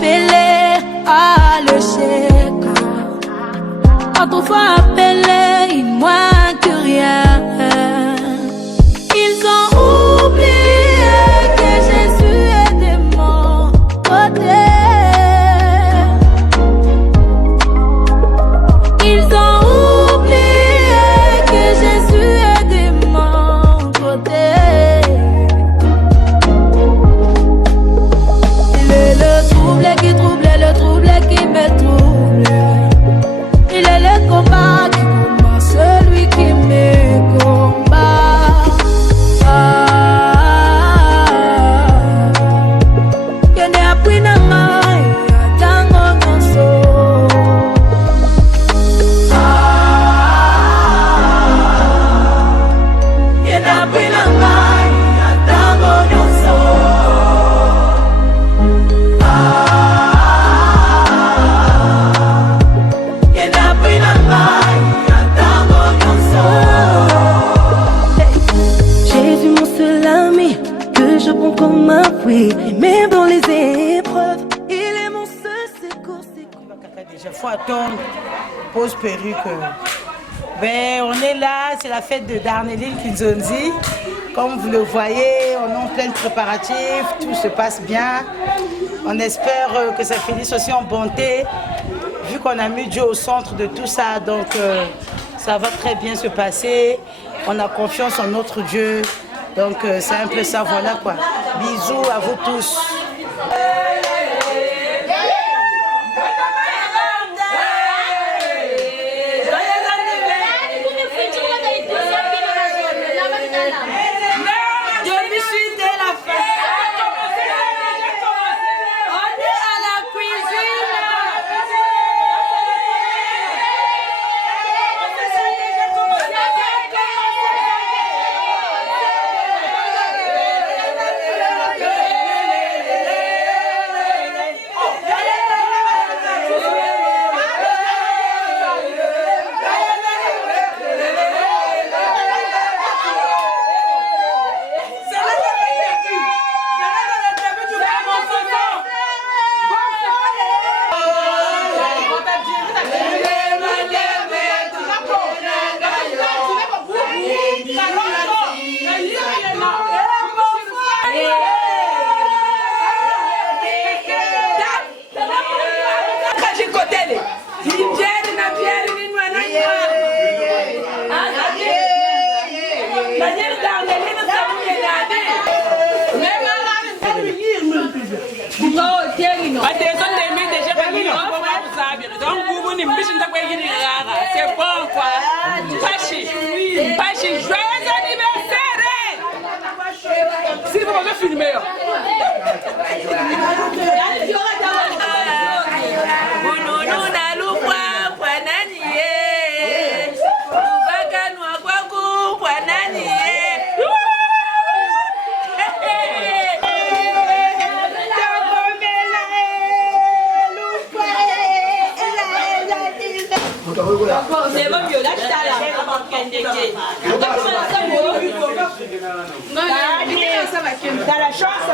appelé à l'échec. Autrefois appelé, il manque rien. Ils ont oublié que Jésus est de mon côté. Ils ont oublié que Jésus est de mon côté. Il est le trouble qui trouble, le trouble qui me trouble. Il est le combat qui combat celui qui me combat. Yende apwina ngai atango nyonso. Yende apwina ngai atango nyonso. Jésus mon seul ami, que je prends comme un fruit. Et même dans les épreuves, il est mon seul secours. Déjà, faut attendre, pose perruque. Ben, on est là, c'est la fête de Darneline Kinzonzi. Comme vous le voyez, on est en plein préparatif, tout se passe bien. On espère que ça finisse aussi en bonté, vu qu'on a mis Dieu au centre de tout ça, donc ça va très bien se passer. On a confiance en notre Dieu, donc c'est un peu ça, voilà quoi. Bisous à vous tous. C'est bon quoi. Pachi, joyeux anniversaire. Si vous m'avez filmé. C'est bon mieux, là, je t'ai là. T'as la chance.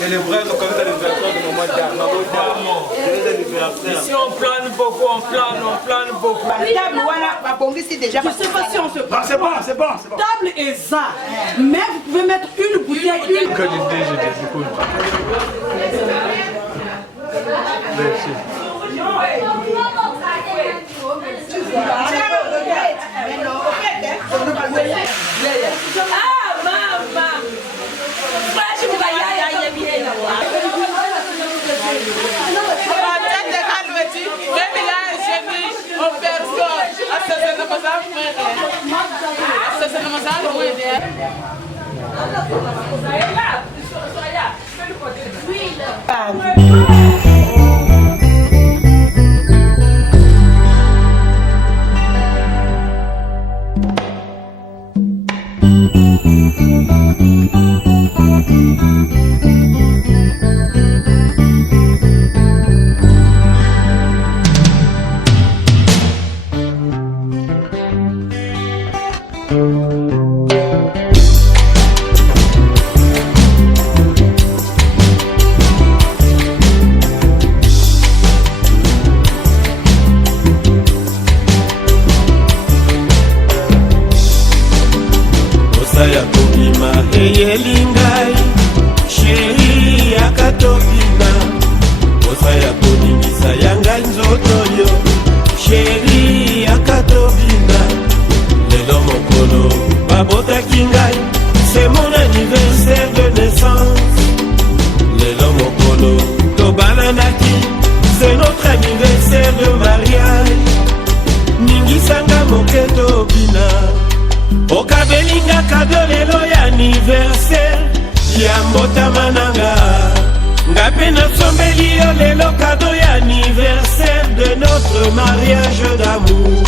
Célébrer le comité d'anniversaire de Maman Diarma. Ici on plane beaucoup, on plane beaucoup. Je sais pas si on se passe. C'est bon. Table est ça. Mais vous pouvez mettre une bouteille, une. Que je écoute. Merci. Ah, maman. Je vais y aller bien là. ya koningisa ya ngai nzoto yo sheri akatobina lelo mokolo babotaki ngai c'est mon anniversaire de naissance lelo mokolo tobananaki c'est notre anniversaire de mariage ningisanga moke tobina okabelinga kado lelo ya anniversaire ya mbotama nanga nga mpe nasombeli yo lelo kado ya anniversaire de notre mariage d'amour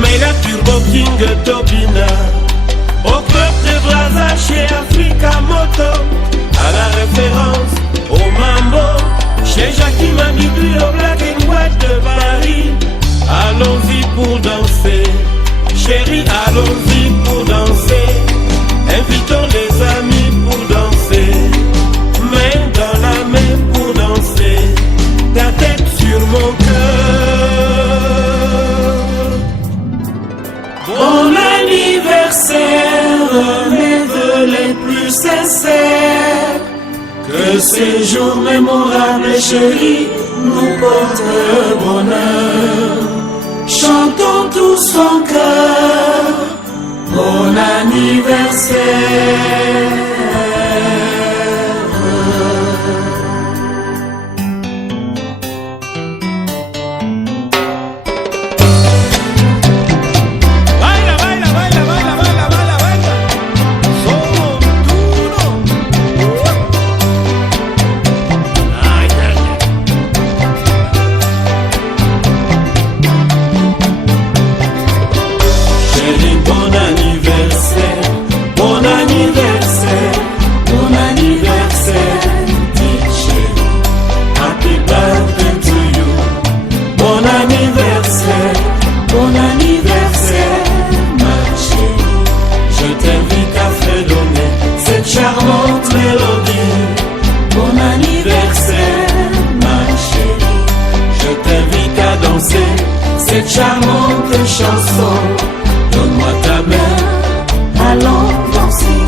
mais la Turbo King tobina au club de Brazza chez Africa Moto à la référence au Mambo chez Jackie Manibu au Black and White de Paris. Allons-y pour danser chérie, allons-y pour danser. Invitons les amis pour danser, main dans la main pour danser, ta tête sur mon cœur. Bon anniversaire, mes vœux les plus sincères, que ces jours mémorables chérie nous portent bonheur. Chantons tous en cœur, bon anniversaire. Baila, baila, baila, baila, baila, baila, baila. Somos duros. Ay, ay, ay. Chérie, bon anniversaire, bon anniversaire, bon anniversaire, petite chérie. Happy birthday to you. Bon anniversaire, ma chérie. Je t'invite à fredonner cette charmante mélodie. Bon anniversaire, ma chérie. Je t'invite à danser cette charmante chanson. Donne-moi ta main, allons danser.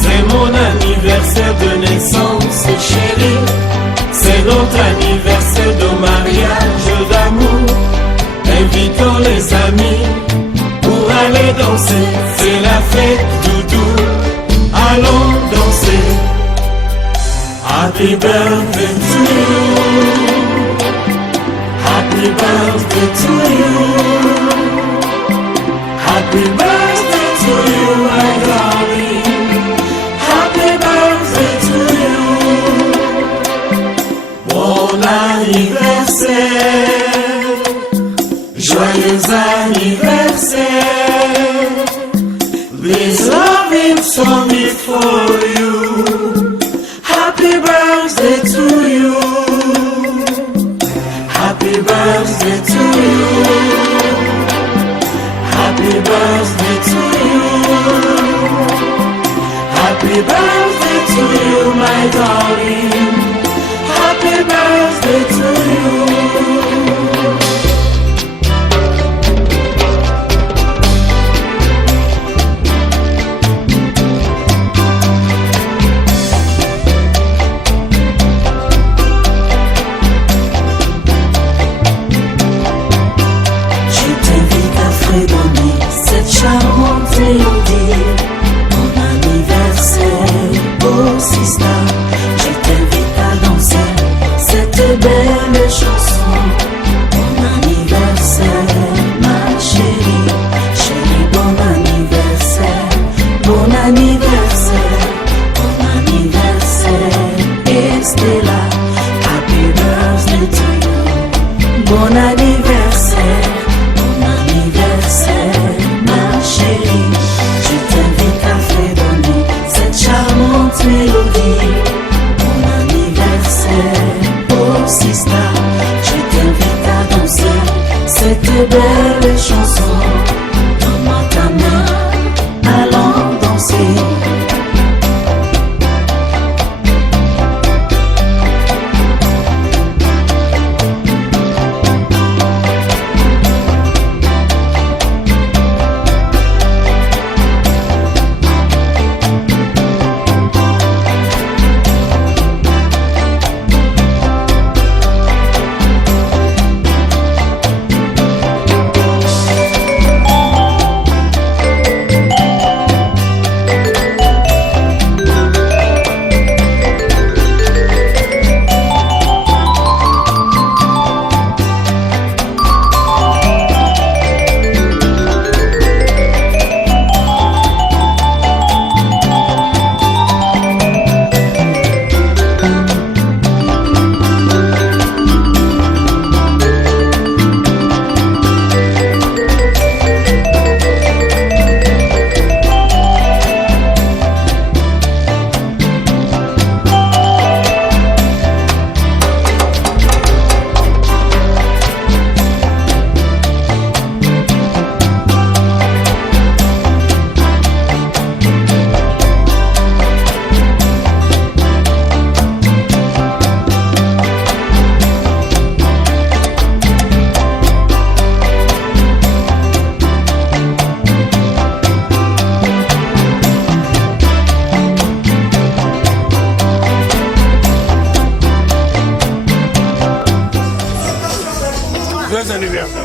C'est mon anniversaire de naissance, chérie. C'est notre anniversaire de mariage d'amour. Invitons les amis pour aller danser. C'est la fête doudou, allons danser. Happy birthday to you. Happy birthday to you. Happy birthday to you, my darling. Happy birthday to you. Bon anniversaire. Joyeux anniversaire. This loving song is for you. Happy birthday to you. Happy birthday to you. Happy birthday to you. Happy birthday to you, my darling. Happy birthday to you. Je t'invite à fredonner cette charmante mélodie. Bon anniversaire, oh sister. Je t'invite à danser cette belle chanson. Bon anniversaire, ma chérie. Chérie, bon anniversaire. Bon anniversaire. Bon anniversaire, Estella. Happy birthday to you. Bon anniversaire. Bon anniversaire, ma chérie. Je t'invite à fredonner cette charmante mélodie. Bon anniversaire, oh sister. Je t'invite à danser cette belle chanson. Donne-moi ta main, allons danser. Joyeux anniversaire.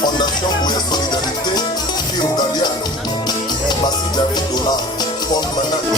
Fondation pour la solidarité, Firo Galliano, Bassi David Dola, Paul Manato,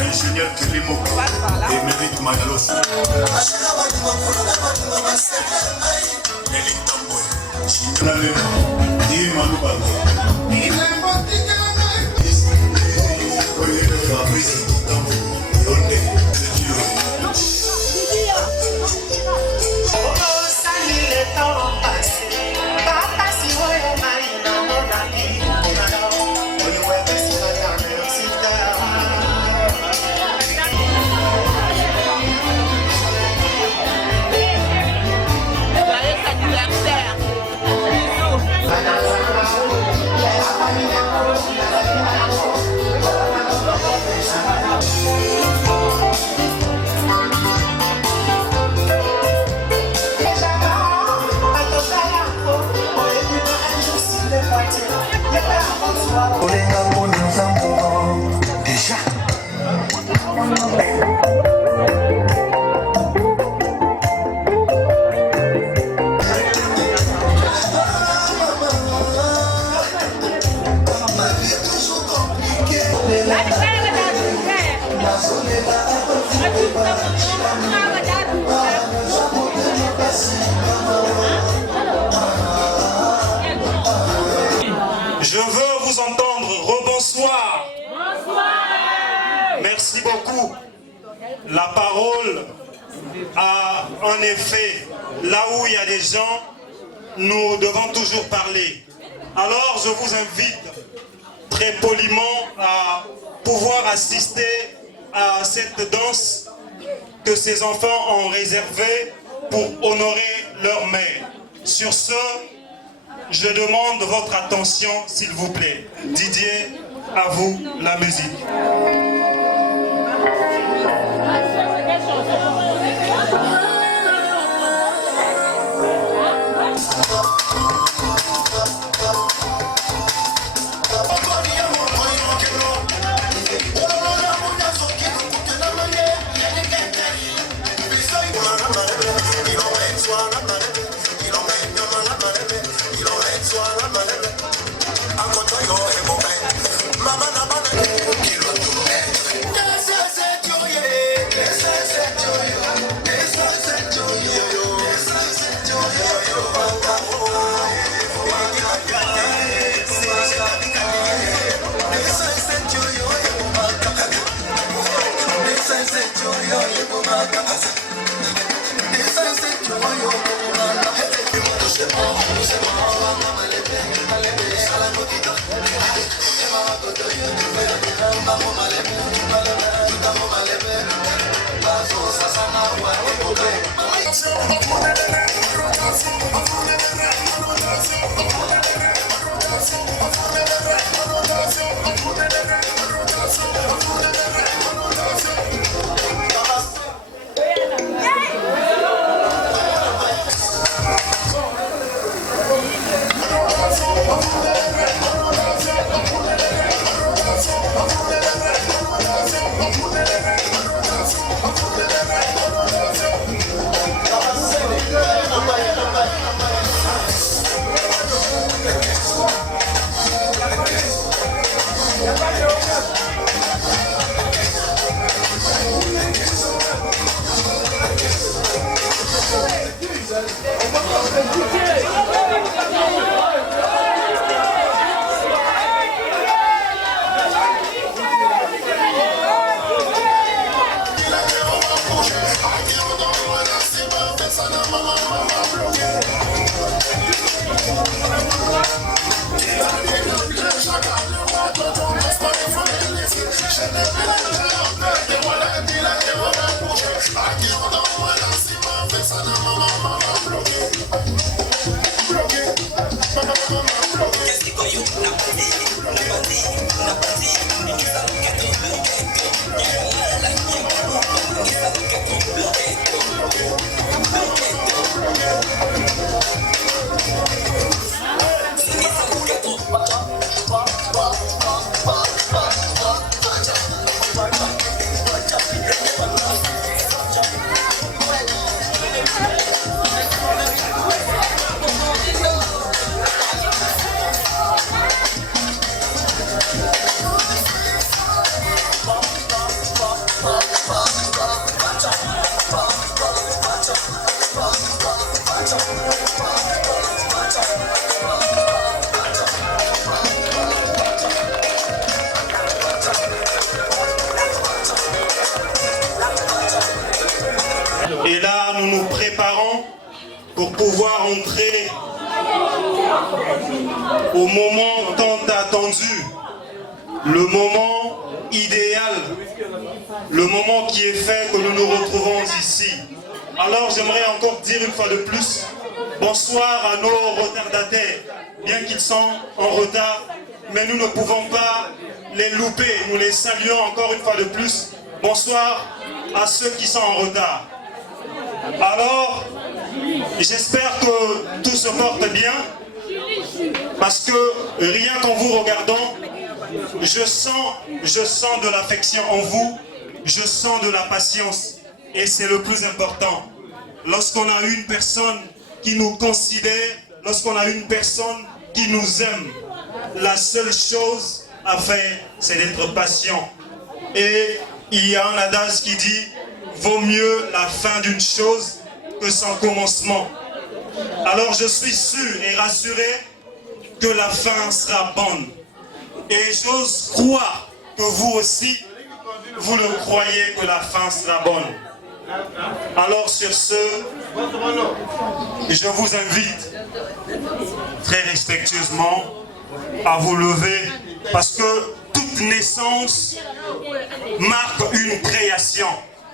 Ingénieur Kilimo et Mérite Mayalos. Elie Tamboué. Chinalé. Di Maloubago. Fabrice Tambou. Yonde. Je veux vous entendre. Rebonsoir. Merci beaucoup. La parole a en effet, là où il y a des gens, nous devons toujours parler. Alors je vous invite très poliment à pouvoir assister à cette danse que ces enfants ont réservée pour honorer leur mère. Sur ce, je demande votre attention, s'il vous plaît. Didier, à vous la musique. Et là, nous nous préparons pour pouvoir entrer au moment tant attendu, le moment idéal, le moment qui est fait que nous nous retrouvons ici. Alors j'aimerais encore dire une fois de plus, bonsoir à nos retardataires, bien qu'ils sont en retard, mais nous ne pouvons pas les louper, nous les saluons encore une fois de plus. Bonsoir à ceux qui sont en retard. Alors, j'espère que tout se porte bien, parce que rien qu'en vous regardant, je sens de l'affection en vous, je sens de la patience et c'est le plus important. Lorsqu'on a une personne qui nous considère, lorsqu'on a une personne qui nous aime, la seule chose à faire, c'est d'être patient. Et il y a un adage qui dit, vaut mieux la fin d'une chose que son commencement. Alors je suis sûr et rassuré que la fin sera bonne. Et j'ose croire que vous aussi, vous le croyez que la fin sera bonne. Alors sur ce, je vous invite très respectueusement à vous lever parce que toute naissance marque une création.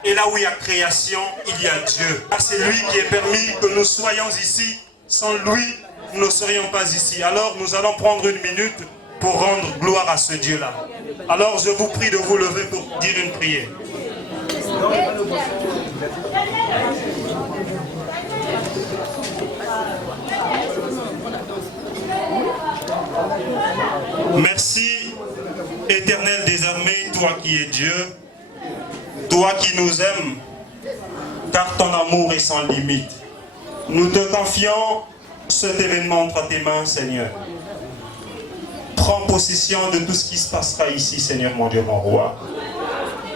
Et là où il y a création, il y a Dieu. C'est lui qui a permis que nous soyons ici. Sans lui, nous ne serions pas ici. Alors nous allons prendre une minute pour rendre gloire à ce Dieu-là. Alors je vous prie de vous lever pour dire une prière. Merci, Éternel des armées, toi qui es Dieu, toi qui nous aimes, car ton amour est sans limite. Nous te confions cet événement entre tes mains, Seigneur. Prends possession de tout ce qui se passera ici, Seigneur mon Dieu, mon roi.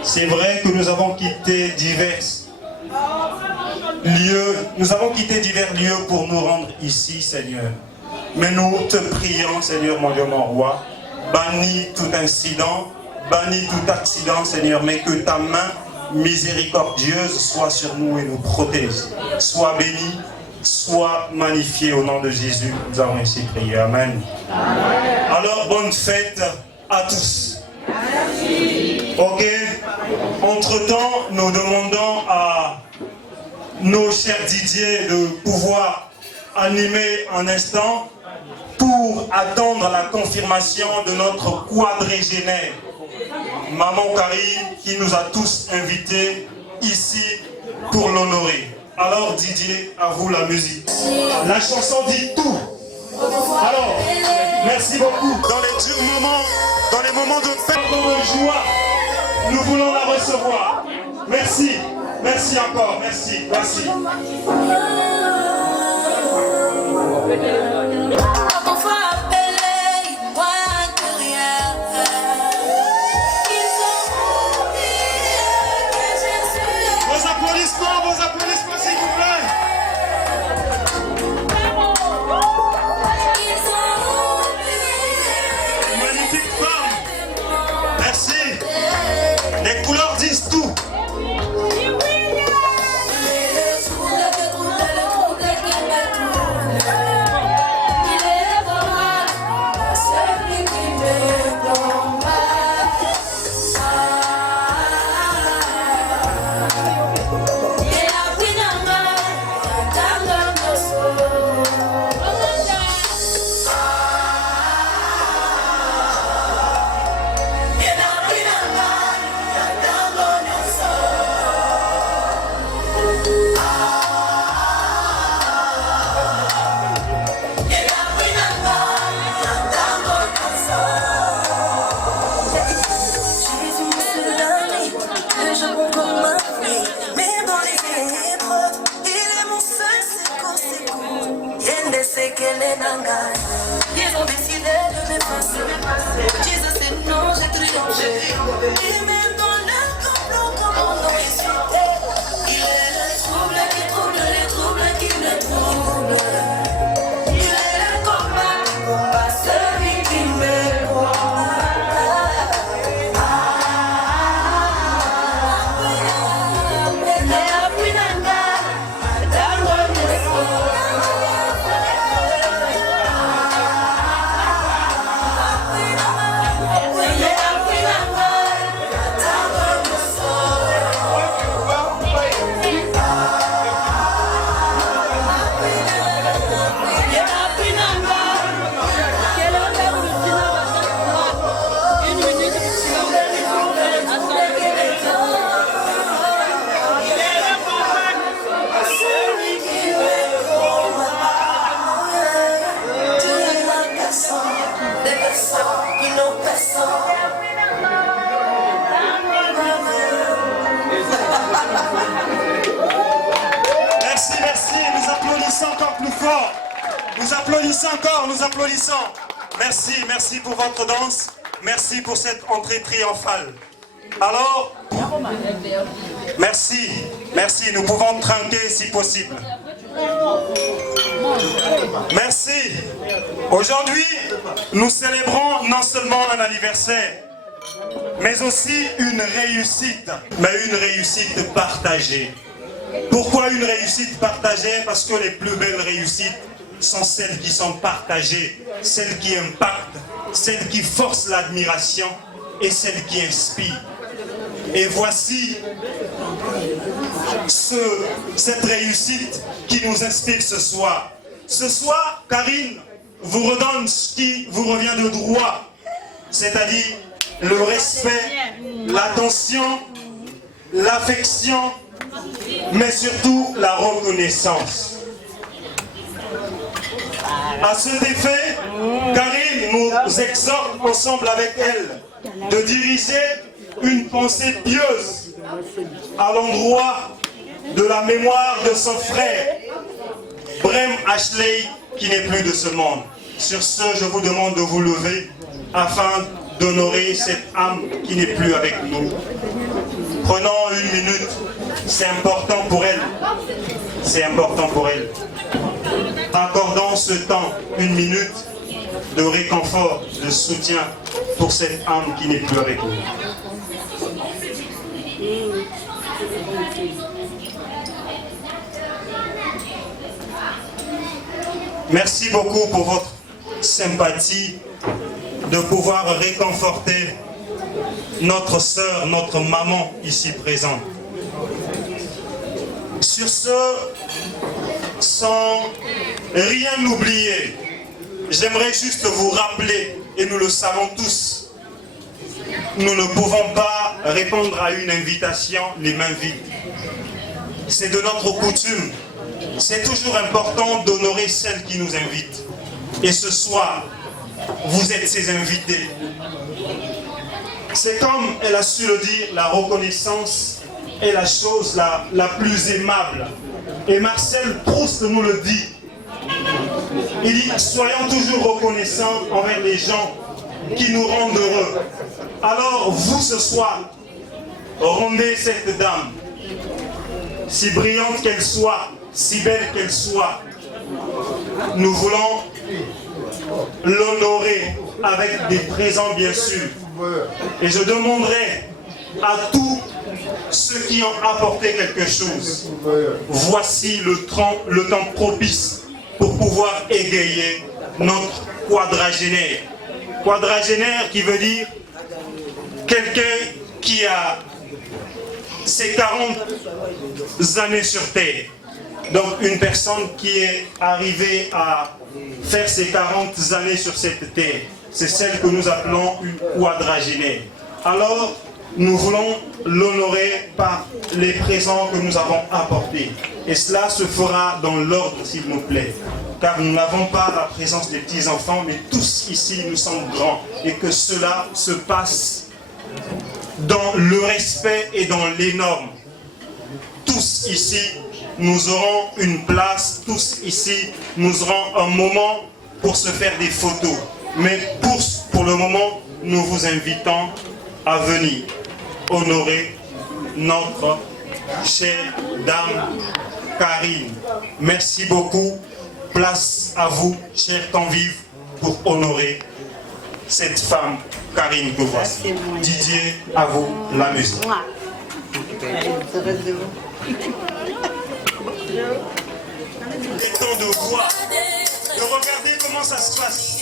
C'est vrai que nous avons quitté divers lieux pour nous rendre ici, Seigneur. Mais nous te prions, Seigneur mon Dieu, mon roi, bannis tout incident, bannis tout accident, Seigneur, mais que ta main miséricordieuse soit sur nous et nous protège. Sois béni, sois magnifié au nom de Jésus. Nous avons ainsi prié. Amen. Amen. Alors, bonne fête à tous. Merci. Ok. Entre-temps, nous demandons à nos chers Didier de pouvoir animer un instant pour attendre la confirmation de notre quadrégénaire, Maman Karine, qui nous a tous invités ici pour l'honorer. Alors Didier, à vous la musique. La chanson dit tout. Alors, merci beaucoup. Dans les durs moments, dans les moments de paix, de joie, nous voulons la recevoir. Merci, merci encore, merci, merci. Vos applaudissements s'il vous plaît. Magnifique femme. Merci. Les couleurs disent tout. Yeah, we fort. Nous applaudissons encore, nous applaudissons. Merci, merci pour votre danse. Merci pour cette entrée triomphale. Alors, merci, merci. Nous pouvons trinquer si possible. Merci. Aujourd'hui, nous célébrons non seulement un anniversaire, mais aussi une réussite, mais une réussite partagée. Pourquoi une réussite partagée? Parce que les plus belles réussites sont celles qui sont partagées, celles qui impactent, celles qui forcent l'admiration et celles qui inspirent. Et voici cette réussite qui nous inspire ce soir. Ce soir, Karine vous redonne ce qui vous revient de droit, c'est-à-dire le respect, l'attention, l'affection, mais surtout la reconnaissance. À cet effet, Karine nous exhorte ensemble avec elle de diriger une pensée pieuse à l'endroit de la mémoire de son frère, Brem Ashley, qui n'est plus de ce monde. Sur ce, je vous demande de vous lever afin d'honorer cette âme qui n'est plus avec nous. Prenons une minute, c'est important pour elle. C'est important pour elle. Accordons ce temps, une minute, de réconfort, de soutien pour cette âme qui n'est plus avec nous. Merci beaucoup pour votre sympathie de pouvoir réconforter notre sœur, notre maman ici présente. Sur ce, sans rien oublier, j'aimerais juste vous rappeler, et nous le savons tous, nous ne pouvons pas répondre à une invitation les mains vides. C'est de notre coutume. C'est toujours important d'honorer celles qui nous invitent. Et ce soir, vous êtes ces invités. C'est comme elle a su le dire, la reconnaissance est la chose la plus aimable. Et Marcel Proust nous le dit. Il dit, soyons toujours reconnaissants envers les gens qui nous rendent heureux. Alors vous ce soir, rendez cette dame, si brillante qu'elle soit, si belle qu'elle soit, nous voulons l'honorer avec des présents bien sûr. Et je demanderai à tous ceux qui ont apporté quelque chose, voici le temps propice pour pouvoir égayer notre quadragénaire. Quadragénaire qui veut dire quelqu'un qui a ses 40 années sur Terre. Donc une personne qui est arrivée à faire ses 40 années sur cette terre, c'est celle que nous appelons une quadragénaire. Alors, nous voulons l'honorer par les présents que nous avons apportés. Et cela se fera dans l'ordre, s'il vous plaît. Car nous n'avons pas la présence des petits-enfants, mais tous ici, nous sommes grands. Et que cela se passe dans le respect et dans les normes. Tous ici, nous aurons une place, tous ici, nous aurons un moment pour se faire des photos. Mais pour le moment, nous vous invitons à venir honorer notre chère dame Karine. Merci beaucoup. Place à vous, chers convives, pour honorer cette femme Karine que voici. Didier, à vous la musique. Des temps de voir, de regarder comment ça se passe.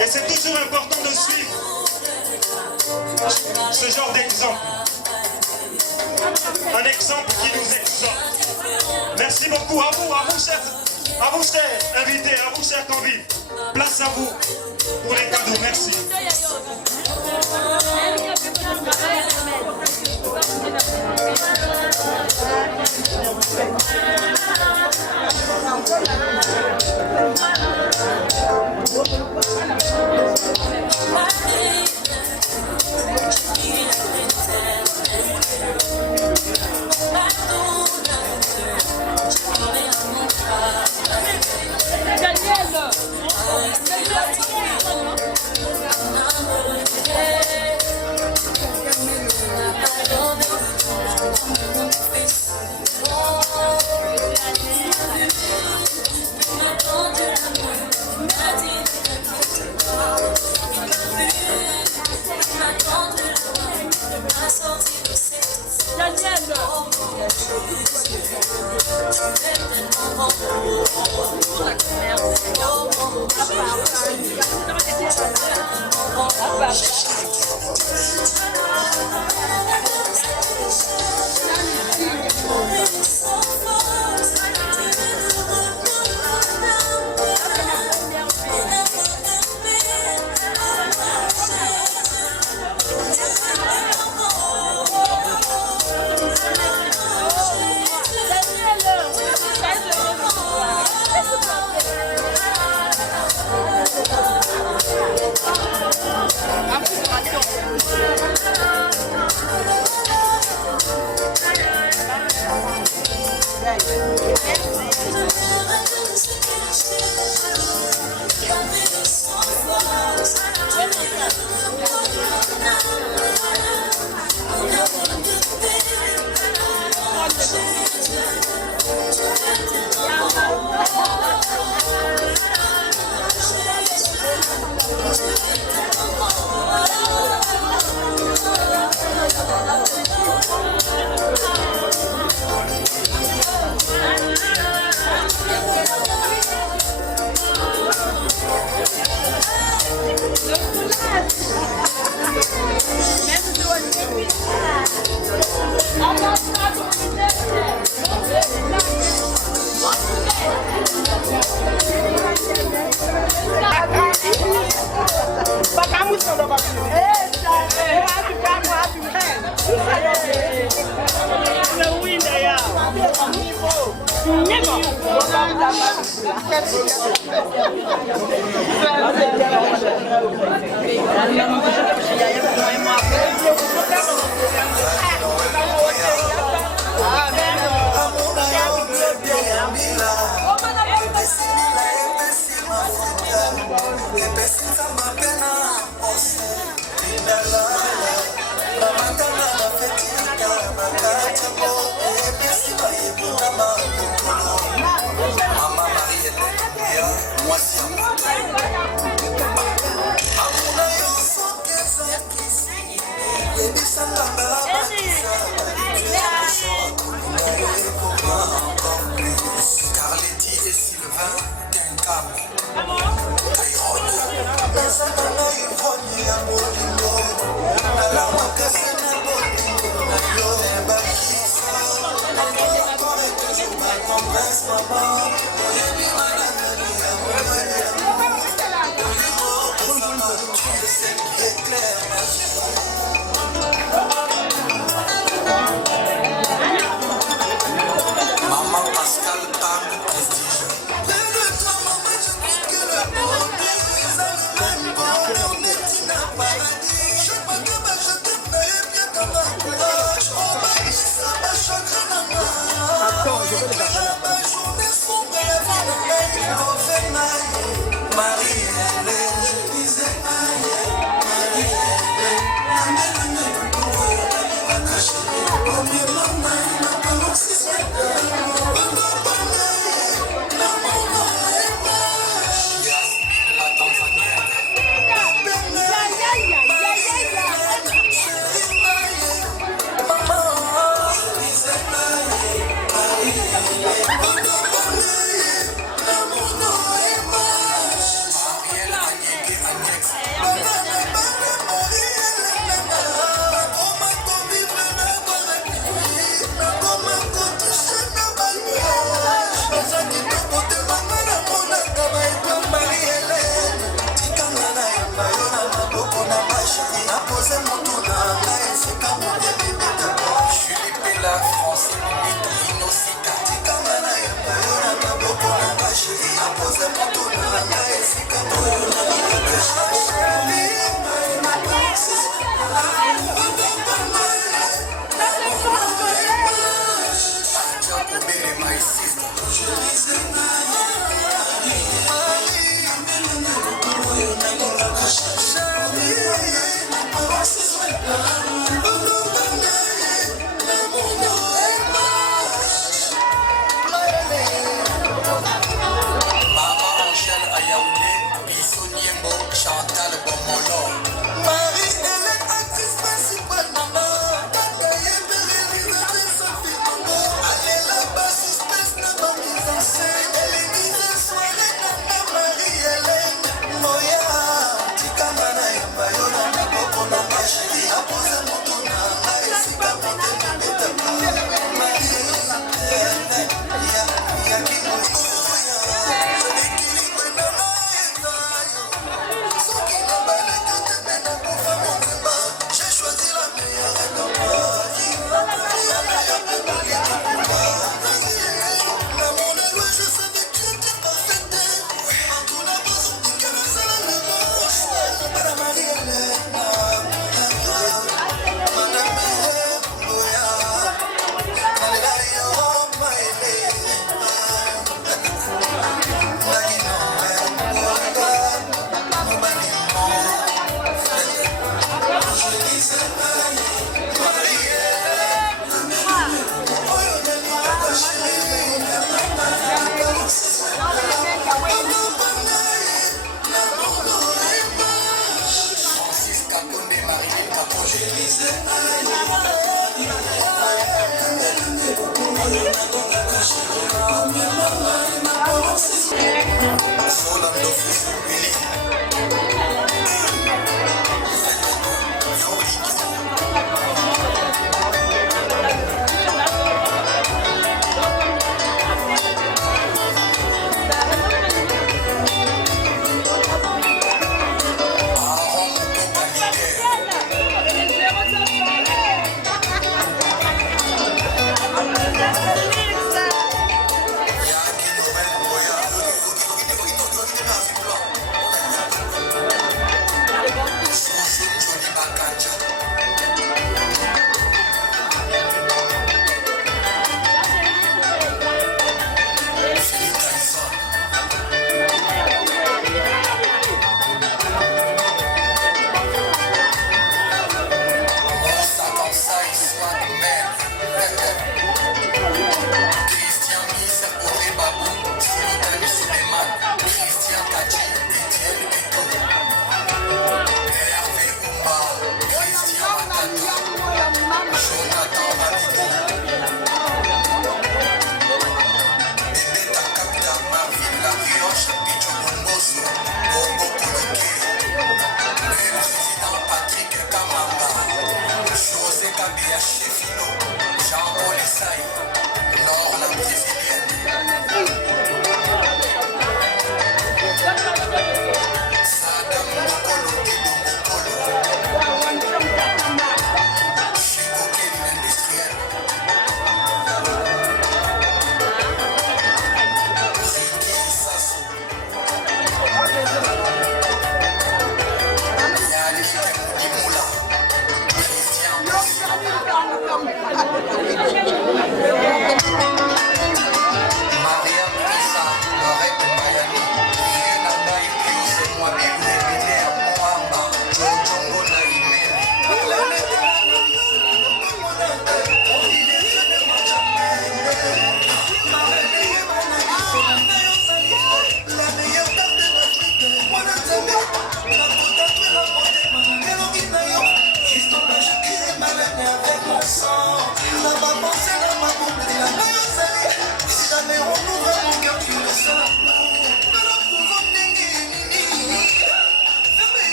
Et c'est toujours important de suivre ce genre d'exemple. Un exemple qui nous exhorte. Merci beaucoup à vous chers invités, à vous chers convives. Place à vous pour les cadeaux. Merci.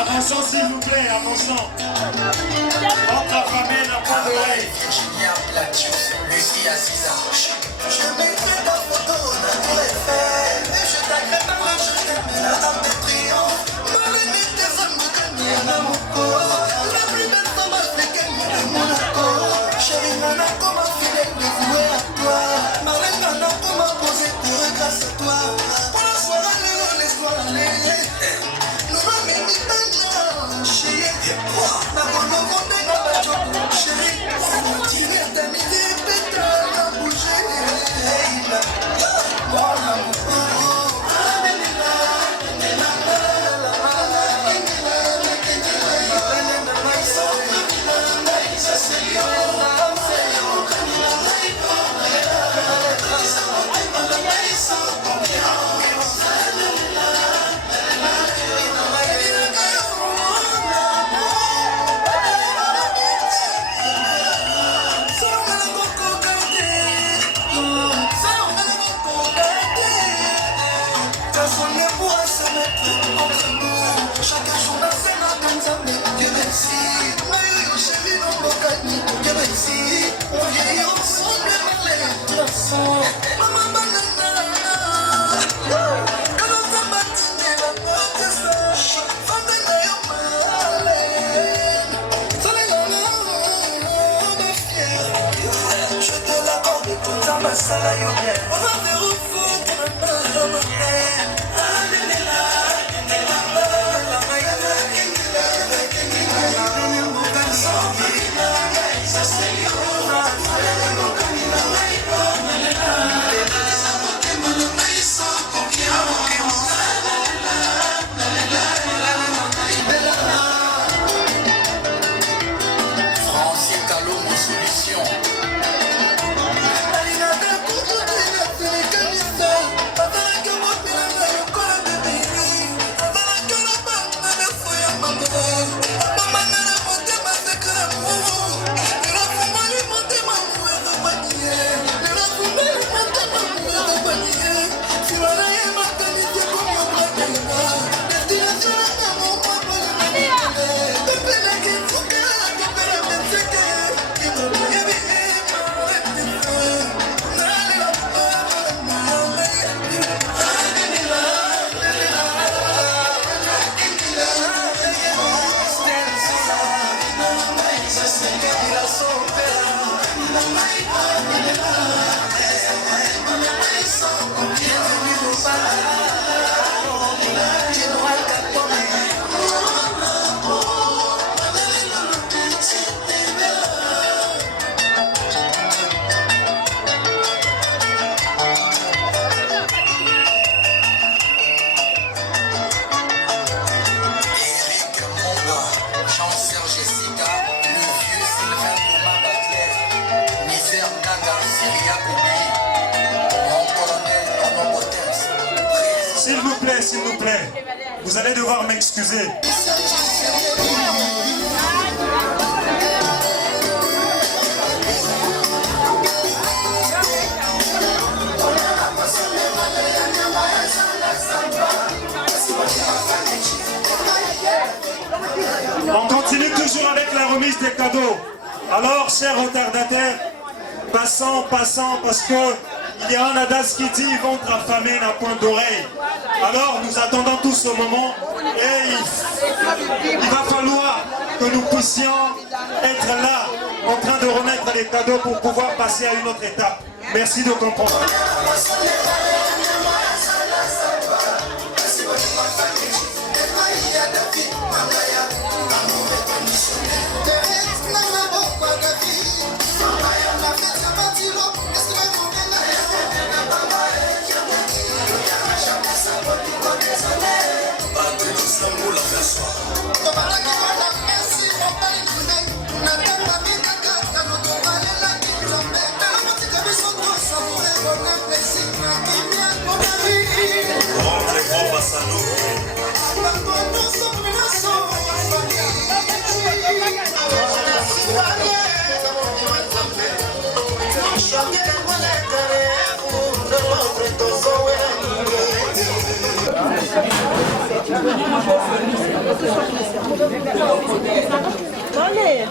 Avançons s'il vous plaît, avançons. Entre famille n'a pas d'oreille. Virginia Platius, Lucie Aziza. Je mettrai ta photo dans tout effet. Et je t'agrée par le jeu de la dame de triomphe. Marraine des hommes de Kenya, mon corps. La plus belle femme africaine de Monaco. Chérie Nana, comment fidèle dévouée à toi. Marraine Nana, comment poser pour grâce à toi. Pour la soirée, laisse-toi aller. Nous ramène chérie, ma bonne ronde dans la joie, chérie, c'est mon tigre d'amitié, pétale à bouger. Moi, s'il vous plaît, vous allez devoir m'excuser. On continue toujours avec la remise des cadeaux. Alors, chers retardataires, passons, parce que il y a un adage qui dit « ventre affamé n'a point d'oreille ». Alors, nous attendons tous ce moment et il va falloir que nous puissions être là, en train de remettre les cadeaux pour pouvoir passer à une autre étape. Merci de comprendre. Nous sommes Allez.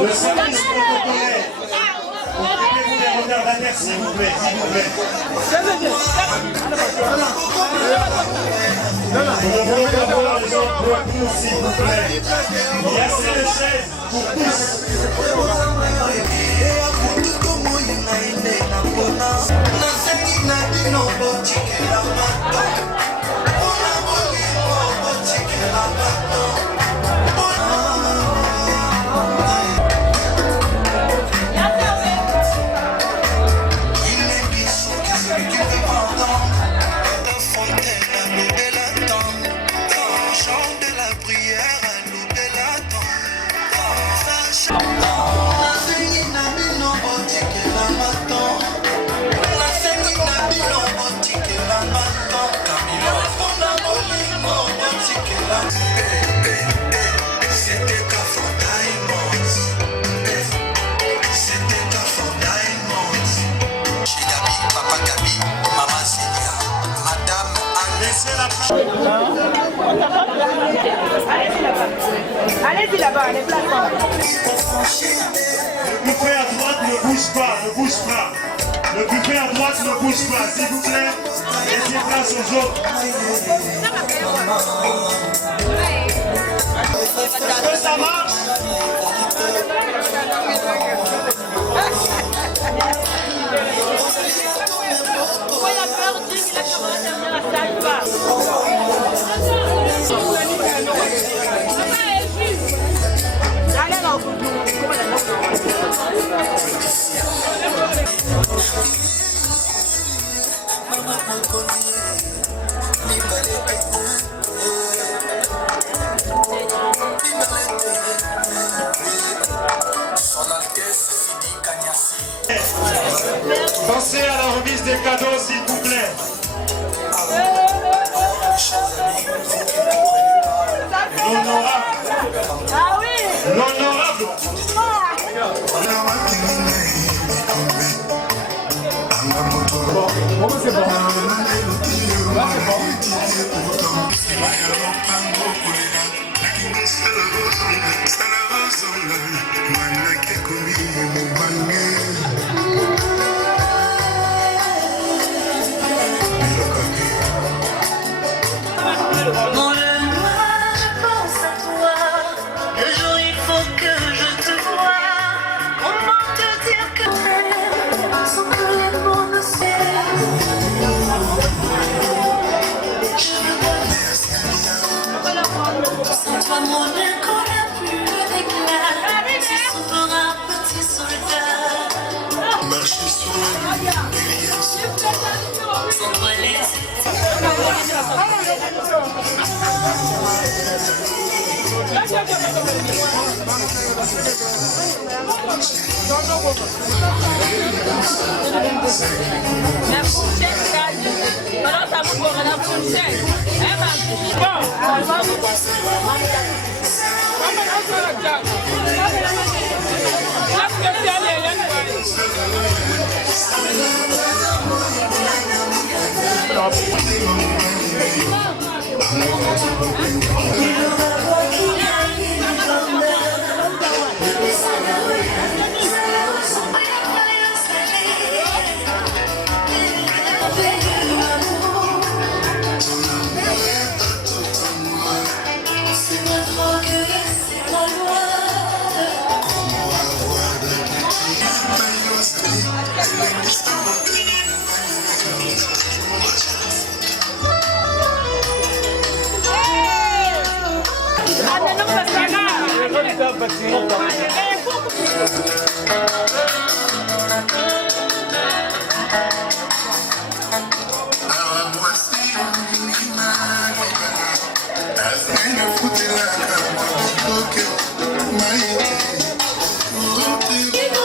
Le service protocolaire. Occupez-vous des retardataires, s'il vous plaît, s'il vous plaît. Nous devons avoir les autres pour tous, s'il vous plaît. Il y a assez de chaises pour tous. Allez-y là-bas, les plateformes. Le buffet à droite ne bouge pas, ne bouge pas. Le buffet à droite ne bouge pas, s'il vous plaît. Laissez place aux autres. Est-ce que ça marche? Pourquoi il a perdu? Il a commencé à venir à salle. Pensez à la remise des cadeaux, s'il vous plaît. L'honorable. Ah oui. L'honorable. Dans le noir, je pense à toi. Le jour, il faut que je te voie. Comment te dire que t'aimes sans que les mots ne cessent. Je veux sans toi, mon bien qu'on n'a plus d'éclat. Tu sauveras, petit soldat. Marcher sur la lune, derrière ce sans toi, les La prochaine gagne. Alors ça vous pour la prochaine. Thank you.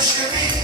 Chérie,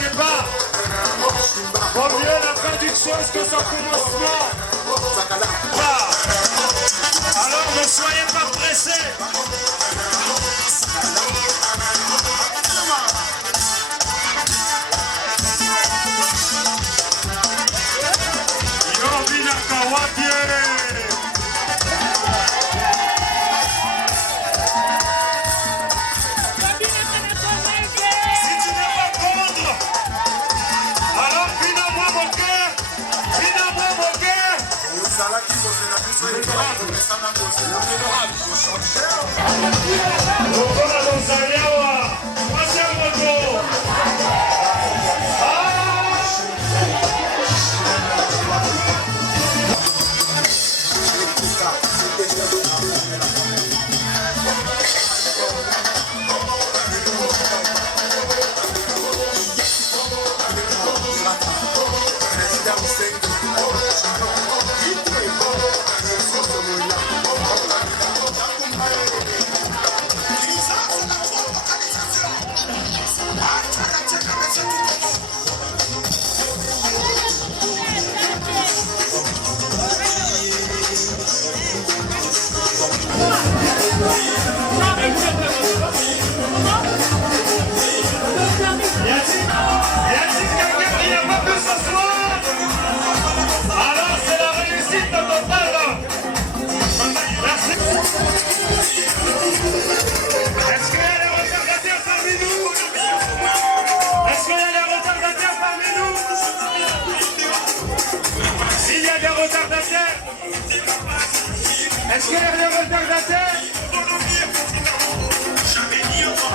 départ. Vaut mieux la fin d'une chose que son commencement. Alors ne soyez pas pressés. Est-ce qu'il y a des retardataires?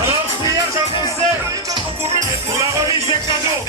Alors, prière avancée pour la remise des cadeaux.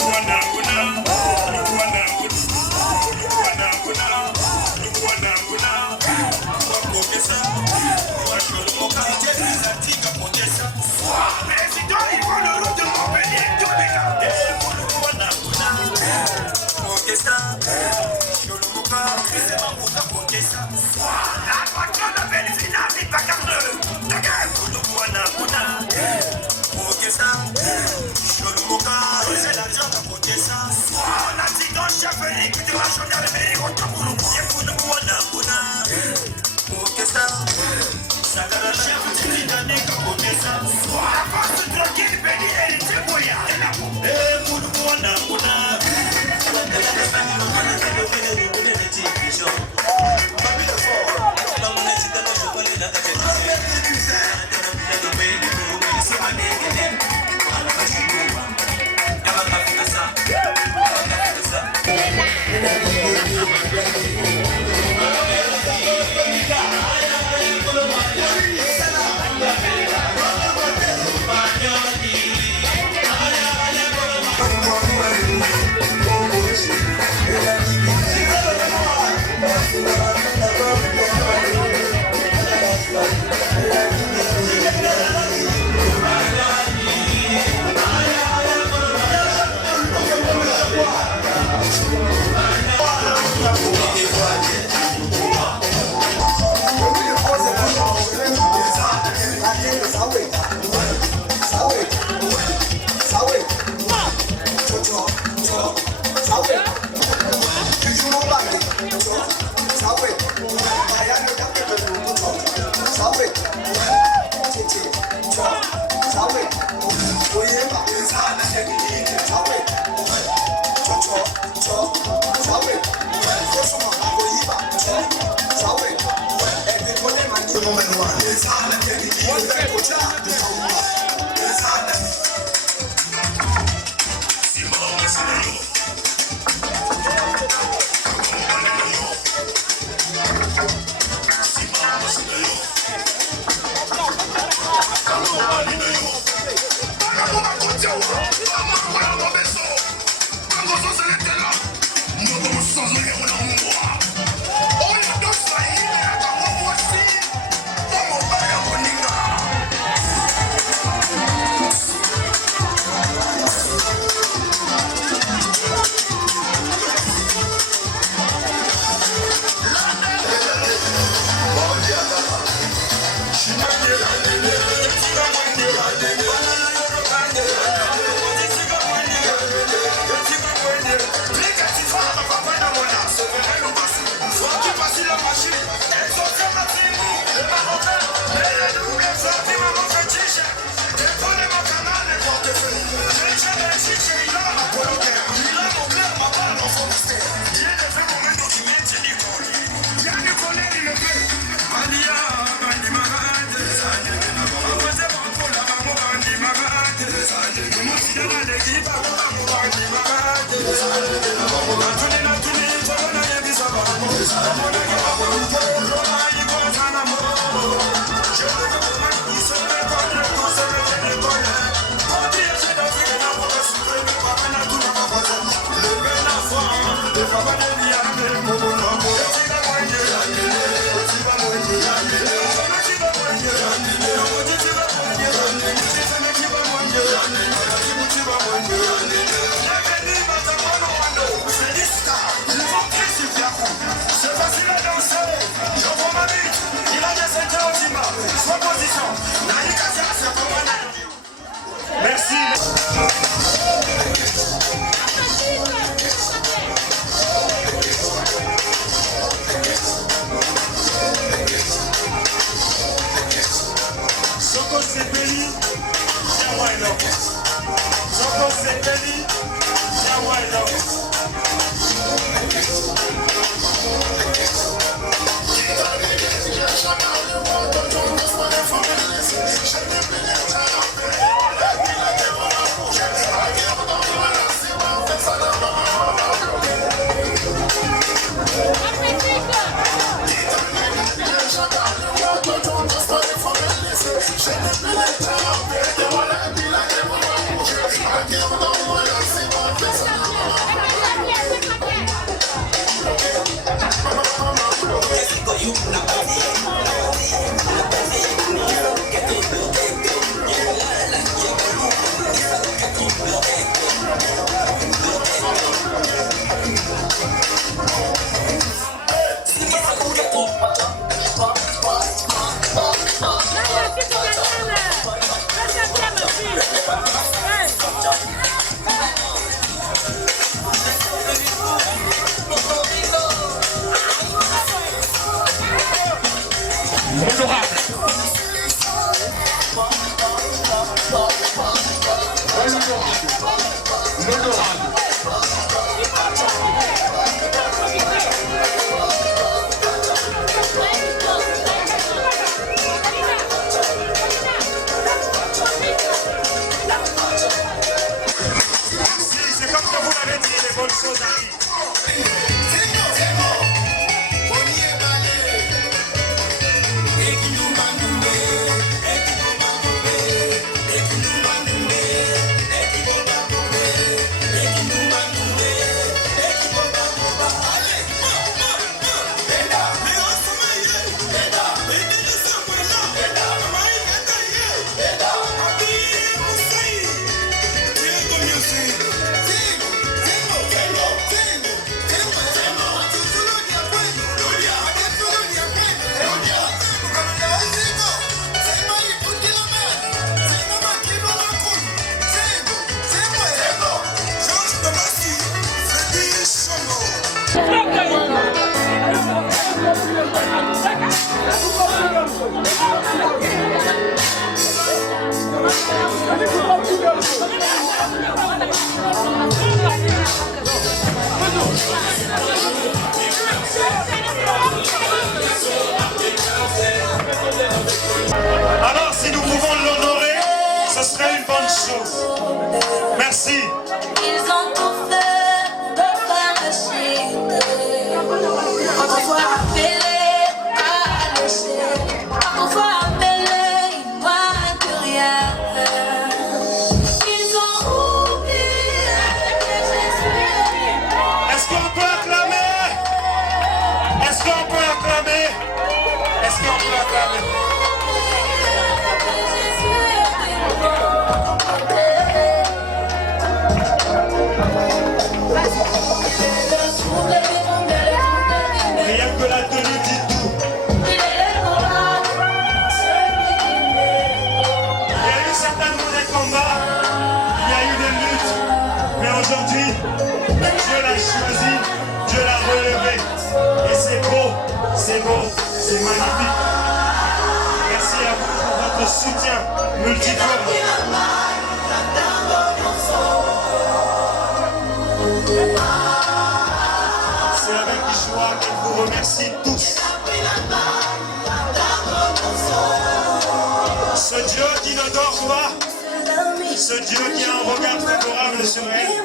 Iguana, C'est comme que vous l'avez dit, les bonnes choses arrivent. Alors, si nous pouvons l'honorer, ce serait une bonne chose. Merci. Ils ont tout fait pour t'arracher. Autrefois appelé à lâcher. Autrefois appelé, ils voient que rien. Ils ont oublié que Jésus. Est-ce qu'on peut acclamer? Est-ce qu'on peut acclamer? Est-ce qu'on peut acclamer? Rien que la tenue dit tout. Il y a eu certainement des combats, il y a eu des luttes, mais aujourd'hui, Dieu l'a choisi, Dieu l'a relevé. Et c'est beau, c'est magnifique. Merci à vous pour votre soutien multiforme. C'est avec joie que je vous remercie tous. Ce Dieu qui ne dort pas, ce Dieu qui a un regard favorable sur elle,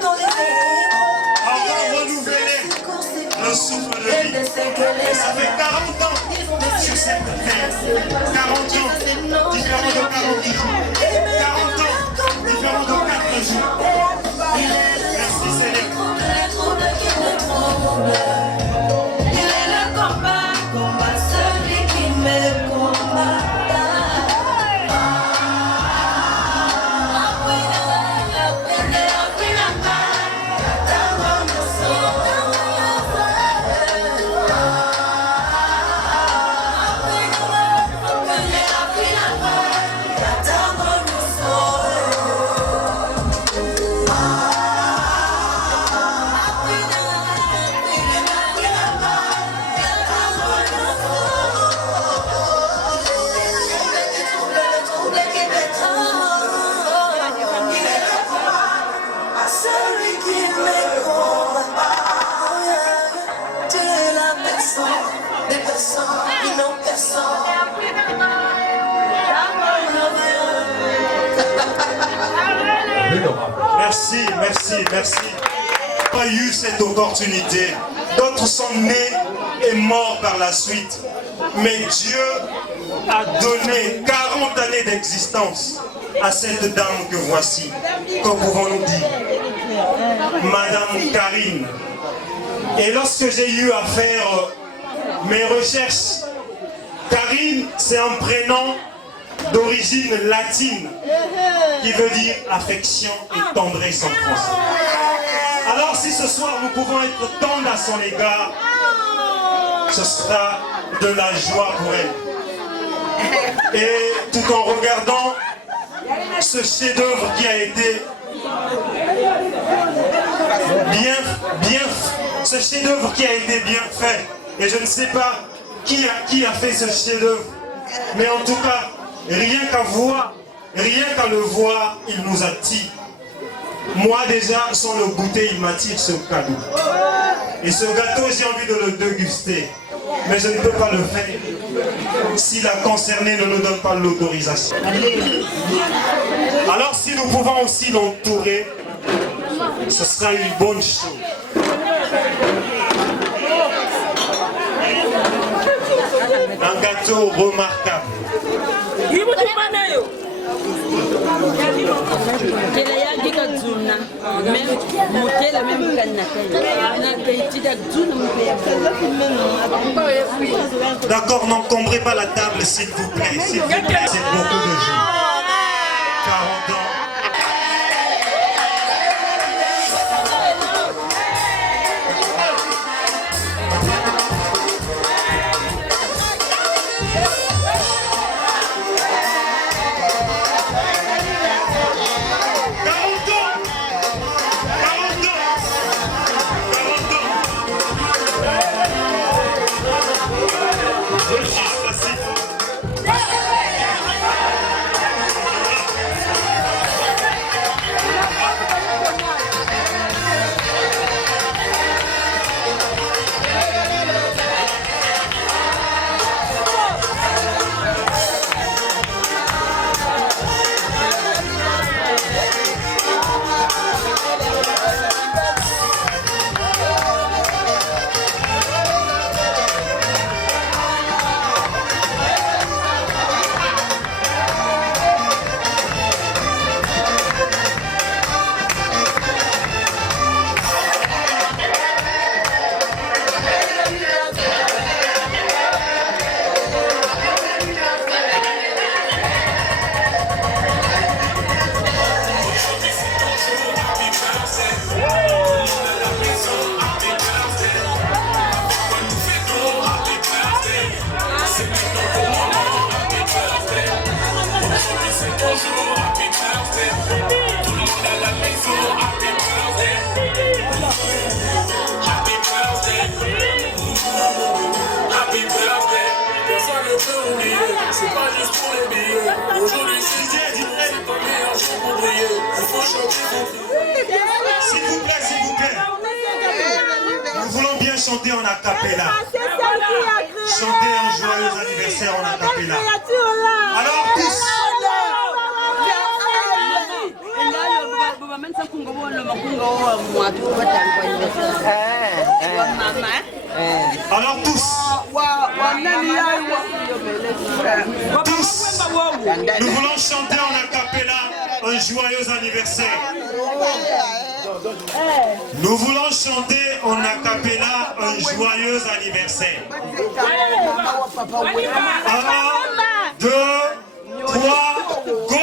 a renouvelé le souffle de vie. Et ça fait 40 ans sur cette terre. 40 ans, différents de 40 jours. 40 ans, différents de 4 jours. Merci Seigneur. Il est le combat, celui qui me combat. Merci. Pas eu cette opportunité. D'autres sont nés et morts par la suite. Mais Dieu a donné 40 années d'existence à cette dame que voici. Que pouvons-nous dire? Madame Karine. Et lorsque j'ai eu à faire mes recherches, Karine, c'est un prénom d'origine latine qui veut dire affection et tendresse en français. Alors si ce soir nous pouvons être tendres à son égard, ce sera de la joie pour elle. Et tout en regardant ce chef-d'œuvre qui a été ce chef-d'œuvre qui a été bien fait, et je ne sais pas qui a fait ce chef-d'œuvre, Mais en tout cas, rien qu'à le voir, il nous attire. Moi déjà, sans le goûter, il m'attire ce cadeau. Et ce gâteau, j'ai envie de le déguster. Mais je ne peux pas le faire si la concernée ne nous donne pas l'autorisation. Alors si nous pouvons aussi l'entourer, ce sera une bonne chose. Un gâteau remarquable. D'accord, n'encombrez pas la table s'il vous plaît, c'est beaucoup de gens. 40 ans. C'est pas juste pour les billets. Aujourd'hui c'est ton meilleur jour pour briller. Il faut chanter. S'il vous plaît, s'il vous plaît. Nous voulons bien chanter en acapella. Chanter un joyeux anniversaire en acapella. Alors tous. Alors tous. Tous. Nous voulons chanter en acapella un joyeux anniversaire. Nous voulons chanter en acapella un joyeux anniversaire. 1, 2, 3, go!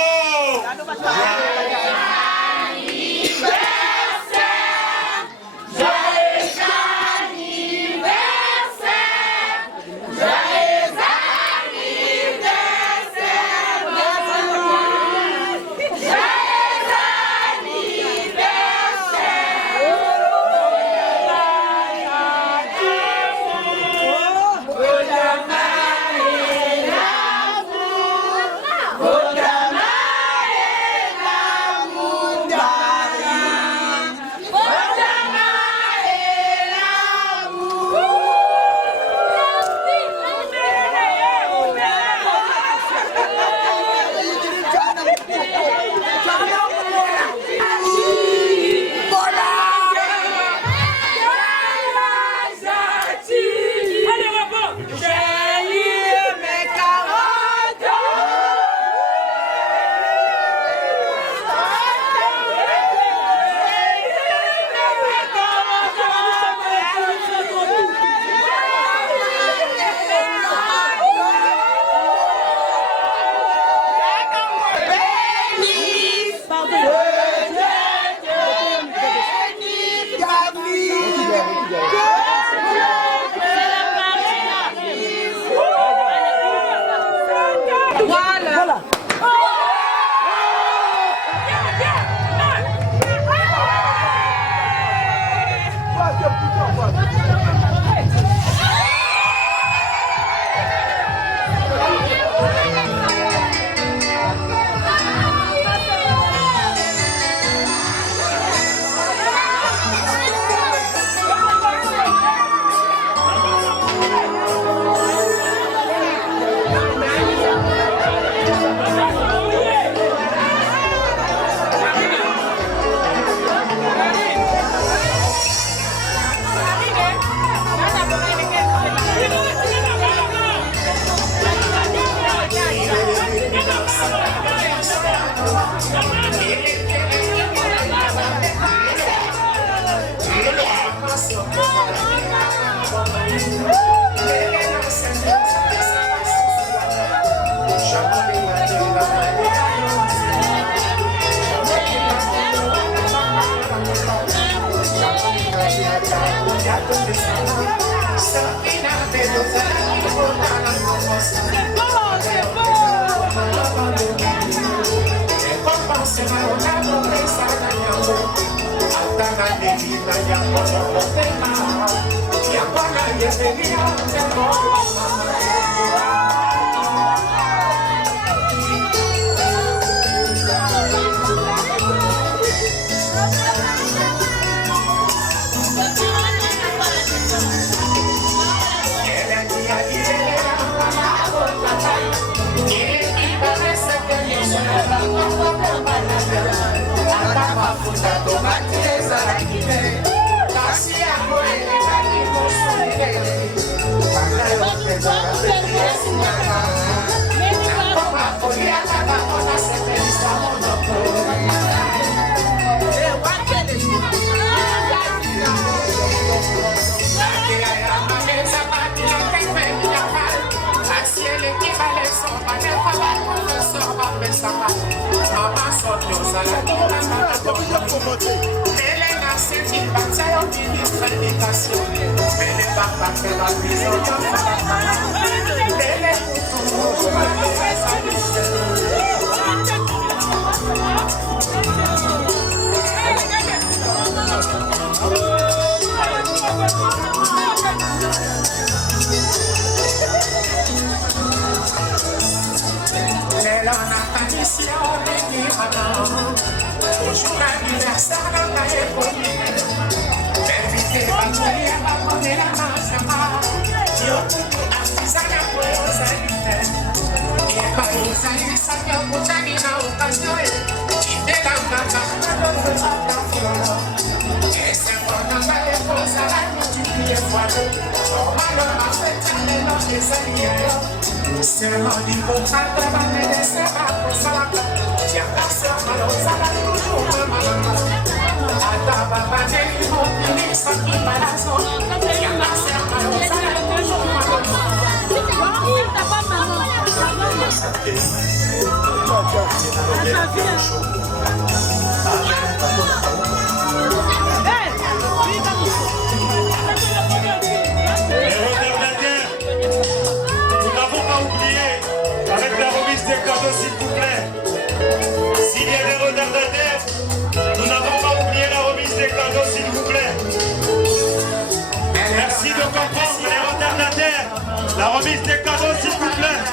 La remise des cadeaux, s'il vous plaît.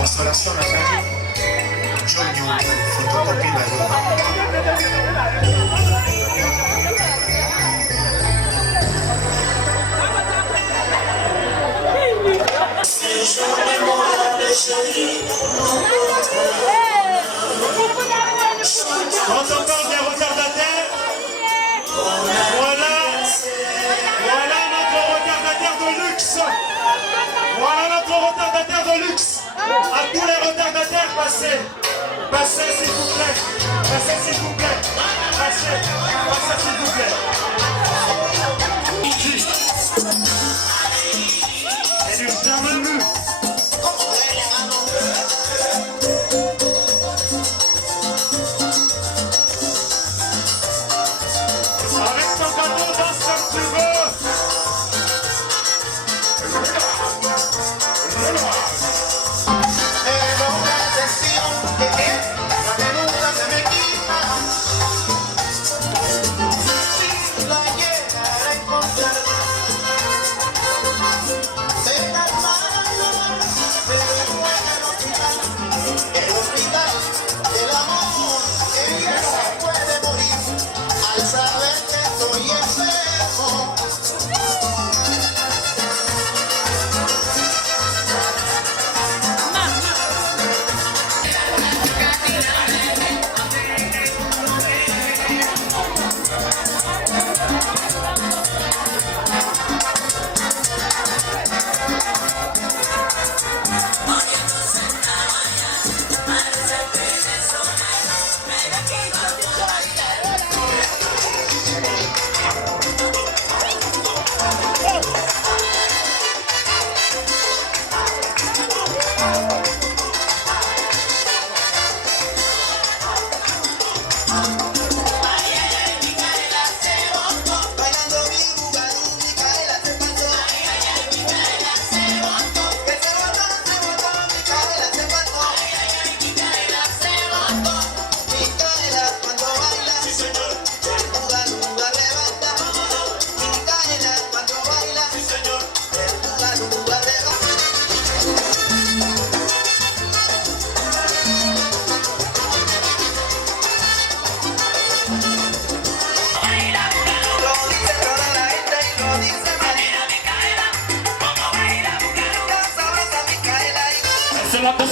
Consolation Nathalie, Johnny, photocopie Quand on parle des retardataires, voilà notre retardataire de luxe. Voilà notre retardataire de luxe. À tous les retardataires, passez. Passez s'il vous plaît. Passez s'il vous plaît. Passez s'il vous plaît. Et du bienvenue. Avec ton bateau, danse comme tu veux. Et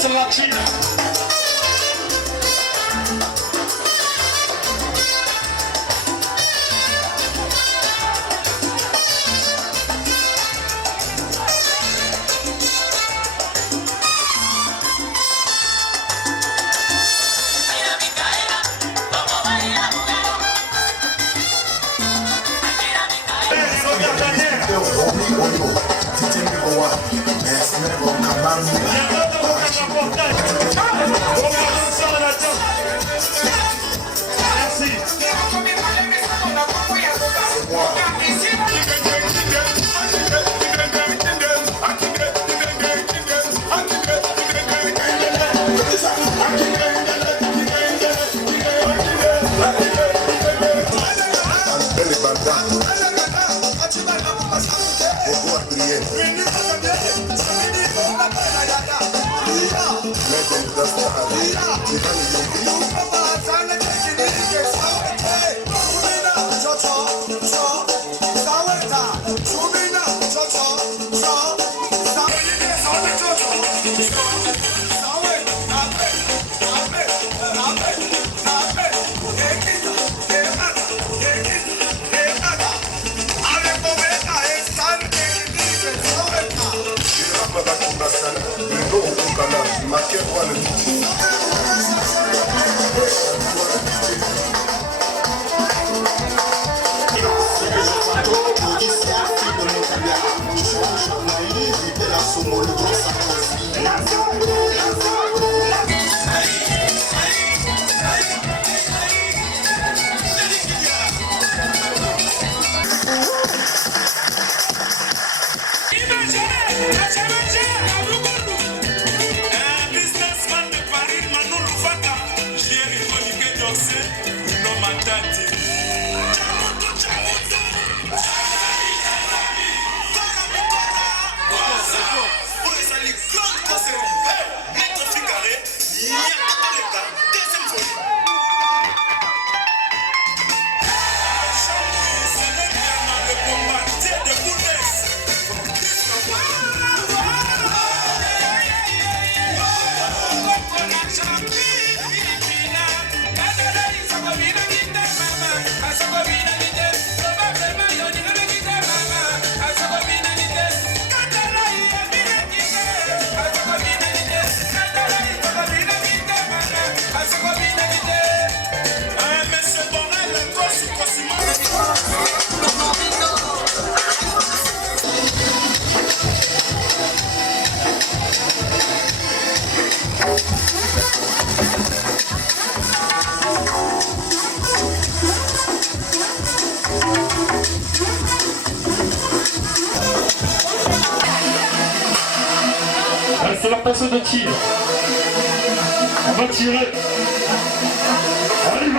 Dance Latina. C'est la passe de tir. On va tirer. Allez,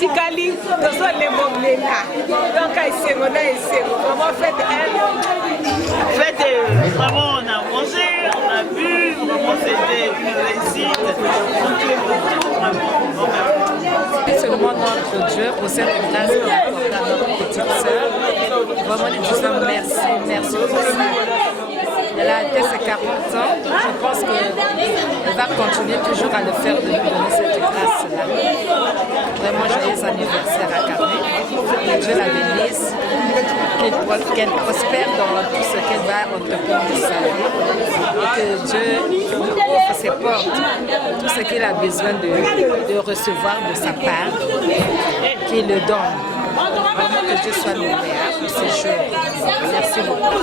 Tikali, nous sommes les mots là. Donc, vraiment faites vraiment, on a mangé, on a bu, vraiment c'était une réussite. C'est le monde notre Dieu pour cette place qu'il a accordée à notre petite sœur. Vraiment, nous disons merci aussi. Elle a été ses 40 ans, je pense qu'elle va continuer toujours à le faire, de nous donner cette grâce-là. Vraiment, joyeux anniversaire à Carnet, que Dieu la bénisse, qu'elle qu'elle prospère dans tout ce qu'elle va entreprendre de sa vie et que Dieu ouvre ses portes, tout ce qu'elle a besoin de recevoir de sa part, qu'il le donne. Vraiment que Dieu soit lauréat pour ce jour. Merci beaucoup.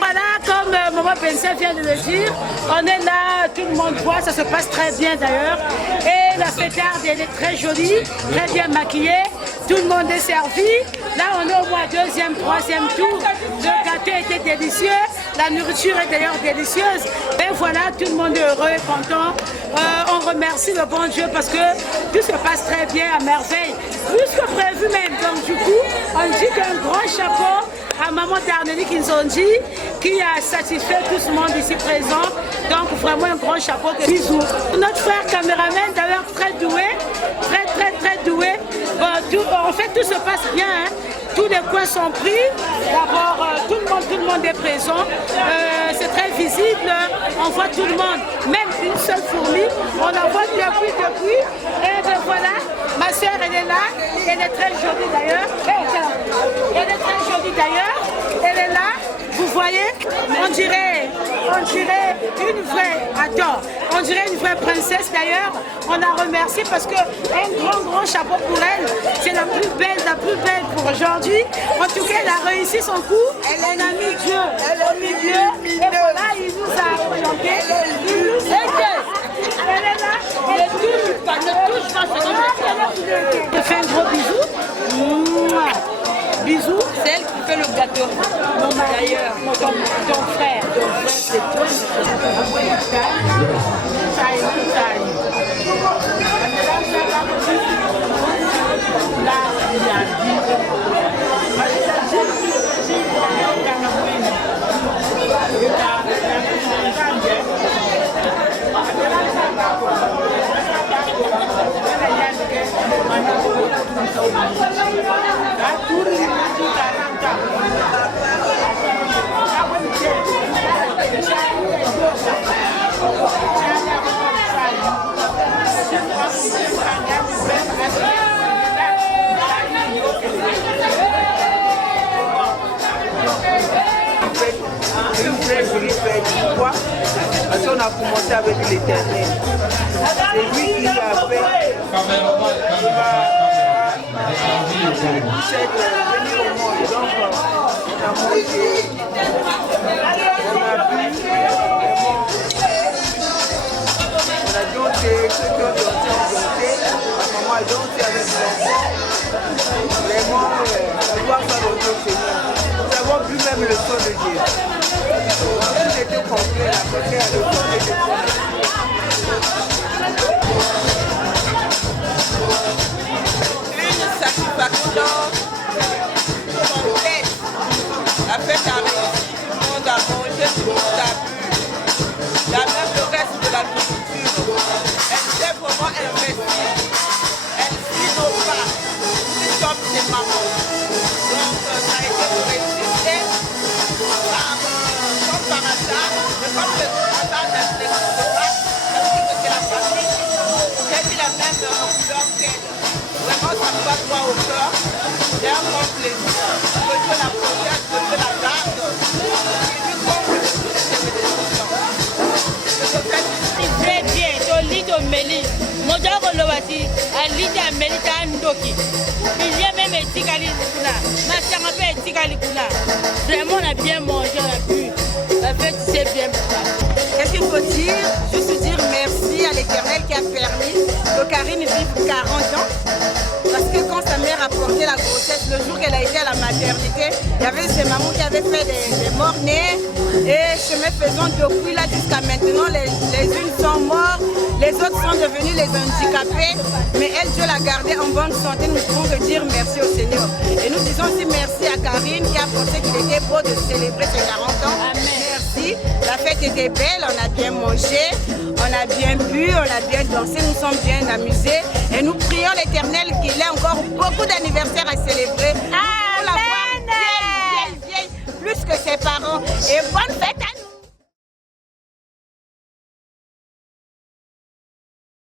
Voilà, comme Maman Pensia vient de le dire, on est là, tout le monde voit, ça se passe très bien d'ailleurs. Et la fêtarde, elle est très jolie, très bien maquillée. Tout le monde est servi. Là, on est au moins deuxième, troisième tour. Le gâteau était délicieux. La nourriture est d'ailleurs délicieuse. Et voilà, tout le monde est heureux et content. On remercie le bon Dieu parce que tout se passe très bien à merveille. Plus que prévu même. Donc du coup, on dit qu'un grand chapeau à Maman Darneli Kinzondi qui a satisfait tout ce monde ici présent. Donc vraiment un grand chapeau. Bisous. Notre frère caméraman d'ailleurs très doué, très doué. Bon, en fait tout se passe bien. Hein. Tous les coins sont pris. D'abord, tout le monde est présent. C'est très visible. On voit tout le monde. Même une seule fourmi. On la voit depuis. Et ben voilà, ma soeur, elle est là. Elle est très jolie d'ailleurs. Elle est très jolie d'ailleurs. Elle est là. Vous voyez, on dirait une vraie, on dirait une vraie princesse d'ailleurs. On la remercie parce qu'un grand chapeau pour elle. C'est la plus belle pour aujourd'hui. En tout cas, elle a réussi son coup. Elle a mis Dieu au milieu. Et voilà, il nous a chanté. Elle est là. Elle touche pas. Je fais un gros bisou. Bisous. C'est elle qui fait le gâteau. D'ailleurs, ton frère, c'est toi. Parce qu'on a commencé avec l'Éternel. C'est lui qui a fait. C'est de venir au monde. Donc, on a mangé. On a bu. On a dansé. Ceux qui ont dansé ont dansé. Maman a dansé avec l'enfant. Vraiment, la gloire soit rendue au Seigneur. Nous avons bu même le sang de Dieu. Tout était complet, la côté à l'autre était une satisfaction complète. La fête a réussi, tout le monde a mangé, tout le monde a bu. Il y a même le reste de la nourriture. Elle s'est vraiment investie. Elle suit nos pas. Nous sommes des mamans. Donc ça a été une réussite. Par hasard, mais comme le hasard n'existe pas, ça veut dire que c'est la famille. J'ai mis la même couleur qu'elle. Vraiment, ça me va droit au cœur. C'est un grand plaisir. Que Dieu la protège, que Dieu la garde. Et lui comble toutes ses bénédictions. Très bien, Toli Meli. Mojako Lowati, Alita Melita Ndoki. Il y a même Etikali Kuna. Ma sœur a fait Etikali Kuna. Vraiment, on a bien mangé, on a bu. La fête s'est bien passée. Qu'est-ce qu'il faut dire? Juste dire merci à l'Éternel qui a permis que Karine vive 40 ans. Parce que quand sa mère a porté la grossesse, le jour qu'elle a été à la maternité, il y avait ses mamans qui avaient fait des morts-nés. Et chemin faisant depuis là jusqu'à maintenant, les unes sont mortes, Les autres sont devenus les handicapés, mais elle, Dieu l'a gardée en bonne santé. Nous pouvons de dire merci au Seigneur. Et nous disons aussi merci à Karine qui a pensé qu'il était beau de célébrer ses 40 ans. Merci. La fête était belle, on a bien mangé, on a bien bu, on a bien dansé, nous sommes bien amusés. Et nous prions l'Éternel qu'il ait encore beaucoup d'anniversaires à célébrer. Pour la voir vieille, plus que ses parents. Et bonne fête à